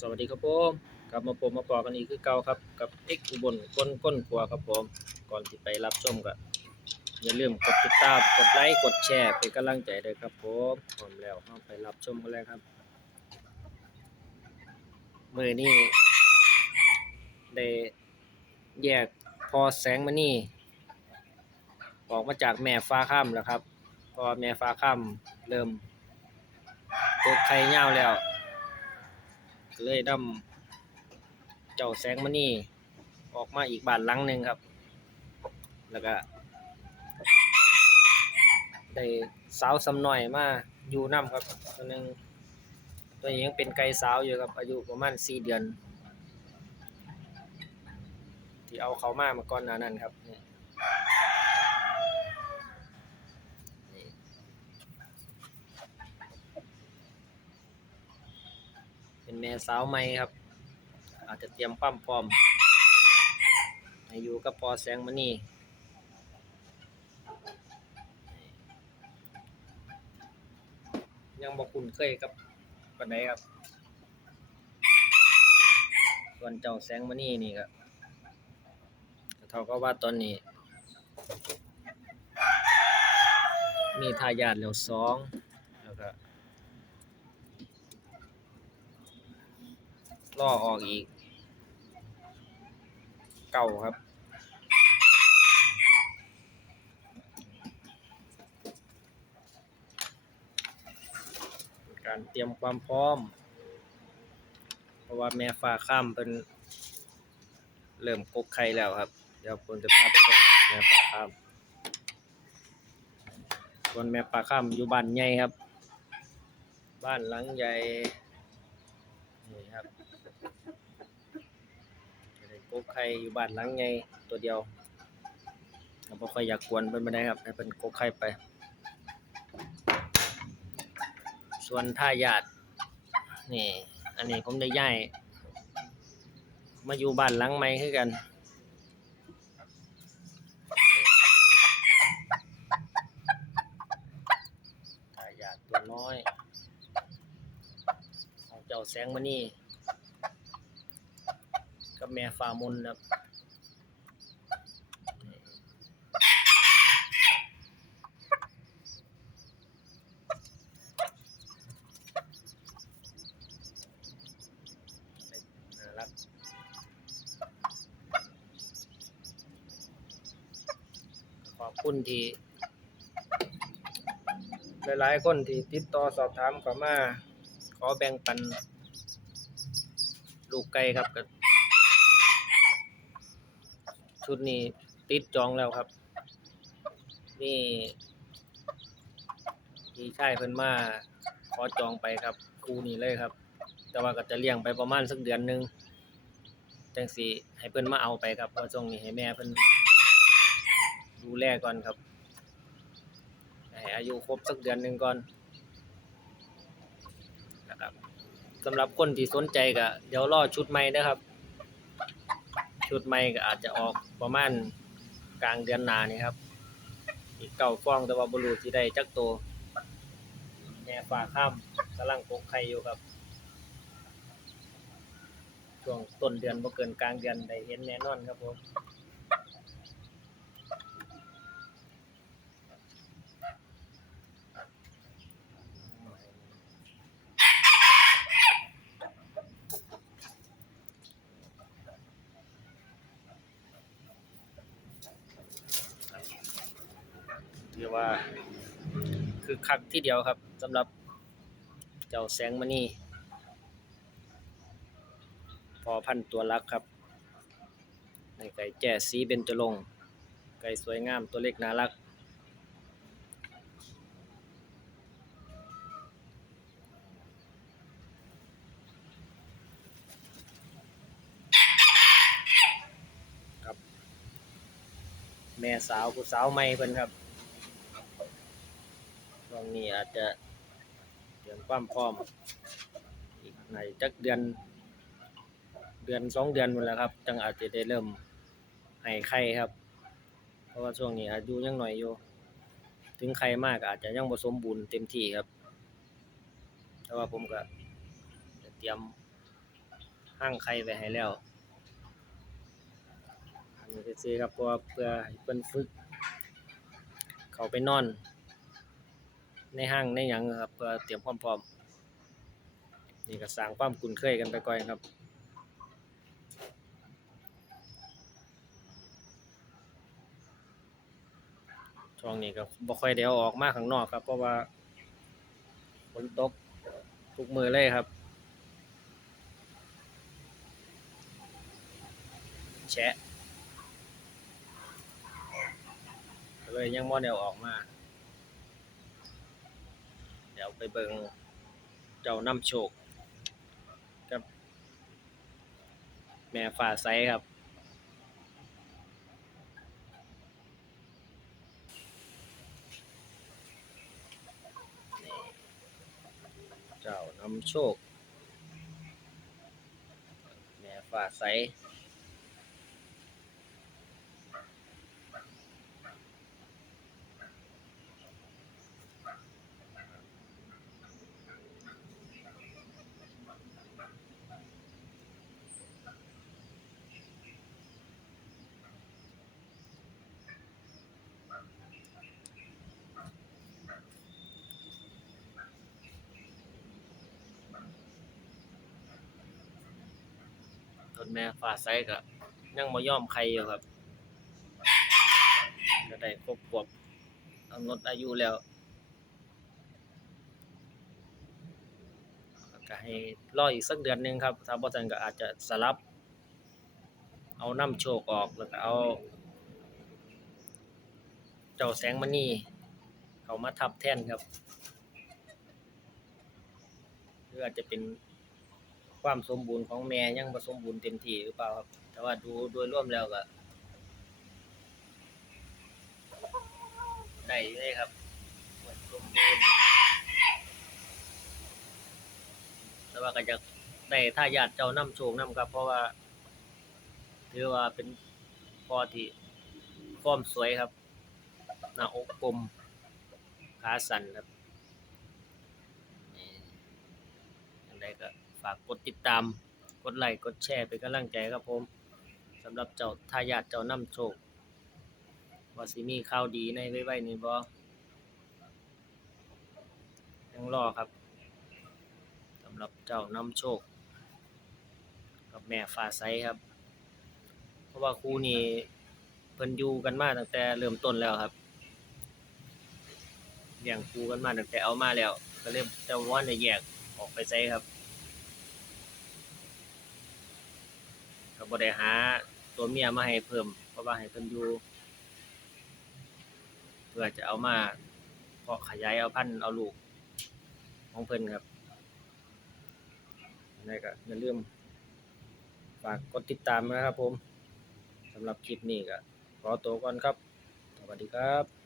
สวัสดีครับผมกลับมาผมมาปอกันอีกคือเก่าครับ กับเอ็กอุบลก้นก้นครัวครับผม ก่อนที่ไปรับชมก็อย่าลืมกดติดตามกดไลค์กดแชร์เป็นกำลังใจด้วยครับผมพร้อมแล้วเราไปรับชมกันเลยครับเมื่อนี้ได้แยกพอแสงมานี่ออกมาจากแม่ฟ้าค่ำแล้วครับ พอแม่ฟ้าค่ำเริ่มตกไข่เง่าแล้ว ก็เลยนำเจ้าแสงมณีออกมาอีกบานหลังหนึ่งครับ แล้วก็ได้สาวสำน้อยมาอยู่น้ำครับตัวหนึงตัวนี้ยังเป็นไก่สาวอยู่ครับ อายุประมาณสี่เดือน ที่เอาเขามามาก่อนหน้านั้นครับนี่นี่ เป็นแม่สาวใหม่ครับ อาจจะเตรียมปั้มพร้อมให้อยู่กับพอแสงมณียังบอกคุ้นเคยกับปันไดครับ ส่วนเจ้าแสงมณีนี่ก็ก็เท่ากับว่าตอนนี้ มีทายาทแล้วสองแล้วก็ ล่อออกอีก เก่าครับ การเตรียมความพร้อม เพราะว่าแม่ฟ้าข้ามเป็นเริ่มกกไข่แล้วครับ เดี๋ยวผมจะพาไปชมแม่ฟ้าข้ามส่วนแม่ฟ้าข้ามอยู่บ้านใหญ่ครับ บ้านหลังใหญ่นี่ครับ กกไข่อยู่บ้านหลังใหญ่ตัวเดียวเราบ่ค่อยอยากกวนเป็นไปได้ครับให้เป็นกกไข่ไป ส่วนท่ายาดนี่ อันนี้ผมได้ย้ายมาอยู่บ้านหลังใหม่คือกันทายาทตัวน้อยของเจ้าแสงมณี กับแม่ฟ้ามนครับนี่น่ารักขอบคุณที่หลายๆคนที่ติดต่อสอบถามข้ามา ขอแบ่งปัน ลูกไก่ครับก็ ชุดนี้ติดจองแล้วครับ นี่พี่ชายเพิ่นมาขอจองไปครับคู่นี้เลยครับ แต่ว่าก็จะเลี้ยงไปประมาณสักเดือนหนึงจังสิให้เพิ่นมาเอาไปครับเพราะช่วงนี้ให้แม่เพิ่นดูแลก่อนครับให้อายุครบสักเดือนหนึ่งก่อนนะครับสำหรับคนที่สนใจก็เดี๋ยวรอชุดใหม่นะครับ ชุดใหม่ก็อาจจะออกประมาณกลางเดือนหน้านี่ครับ อีกเก่าฟองแต่ว่าบรูที่ได้จักโตวแม่ฝ่าข้ามกำลังกกไข่อยู่ครับ ช่วงต้นเดือนบ่เกินกลางเดือนได้เห็นแน่นอนครับผม ถือ ว่าคือคักที่เดียวครับสำหรับเจ้าแสงมณีพอพันตัวรักครับในไก่แจ่สีเบญจรงไก่สวยงามตัวเล็กน่ารัก ครับ แม่สาวผู้สาวใหม่เพิ่นครับ ช่วงนี้อาจจะเตรียมความพร้อมอีกในจักเดือน เดือนสองเดือนหมดแล้วครับ จังอาจจะได้เริ่มให้ไข่ครับ เพราะว่าช่วงนี้อายุยังหน่อยอยู่ ถึงไข่มากอาจจะยังผสมบูรณ์เต็มที่ครับ แต่ว่าผมก็เตรียมห้างไข่ไปให้แล้วอันนี้ซื้อครับเพราะว่าเพื่อให้เพิ่นฝึก เขาไปนอน ในห้างในหยังครับเพื่อเตรียมความพร้อมนี่ก็สร้างความคุ้นเคยกันไปก่อนครับช่วงนี้ก็บ่ค่อยได้เอาออกมาข้างนอกครับ เพราะว่าฝนตกทุกมือเลยครับแฉะก็เลยยังบ่ได้เอออกมา ยวไปเบิงเจ้านำโชคกับ แม่ฟ้าใสครับ เจ้านำโชค แม่ฟ้าใส แม่ฟาใสก็ยังบ่ยอมใครอยู่ครับก็ได้ครบขวบกำหนดอายุแล้วก็ให้รออีกสักเดือนหนึ่งครับถ้าบ่ทันก็อาจจะสลับ เอาน้ำโชคออกแล้วก็เอา เจ้าแสงมณีเขามาทับแท่นครับหรืออาจจะเป็น ความสมบูรณ์ของแม่ยังบ่สมบูรณ์เต็มที่หรือเปล่าครับ แต่ว่าดูโดยรวมแล้วก็ได้เลยครับสมบูรณ์แต่ว่าก็จะได้ทายาทเจ้าน้ำโชคน้ำครับ เพราะว่า ถือว่าเป็นพ่อที่ฟอมสวยครับ หน้าอกกลมขาสั่นครับนี่ยังไงก็ากกดติดตาม กดไลค์ กดแชร์เป็นกำลังใจครับผมสำหรับเจ้าทายาทเจ้าน้ำโชคว่าสิมีข่าวดีในไว้ๆนี้บ่ยังรอครับสำหรับเจ้าน้ำโชค กับแม่ฟ้าใสครับ เพราะว่าคู่นี้เพิ่นอยู่กันมาตั้งแต่เริ่มต้นแล้วครับเลี้ยงคู่กันมาตั้งแต่เอามาแล้ว ก็เลยแต่ว่าได้แยกออกไปใส่ครับ ก็บ่ได้หาตัวเมียมาให้เพิ่ม เพราะว่าให้เพิ่นอยู่เพื่อจะเอามาเพาะขยายเอาพันธุ์เอาลูกของเพิ่นครับนี่ก็อย่าลืมฝากกดติดตามนะครับผมสำหรับคลิปนี้ก็ขอตัวก่อนครับ สวัสดีครับ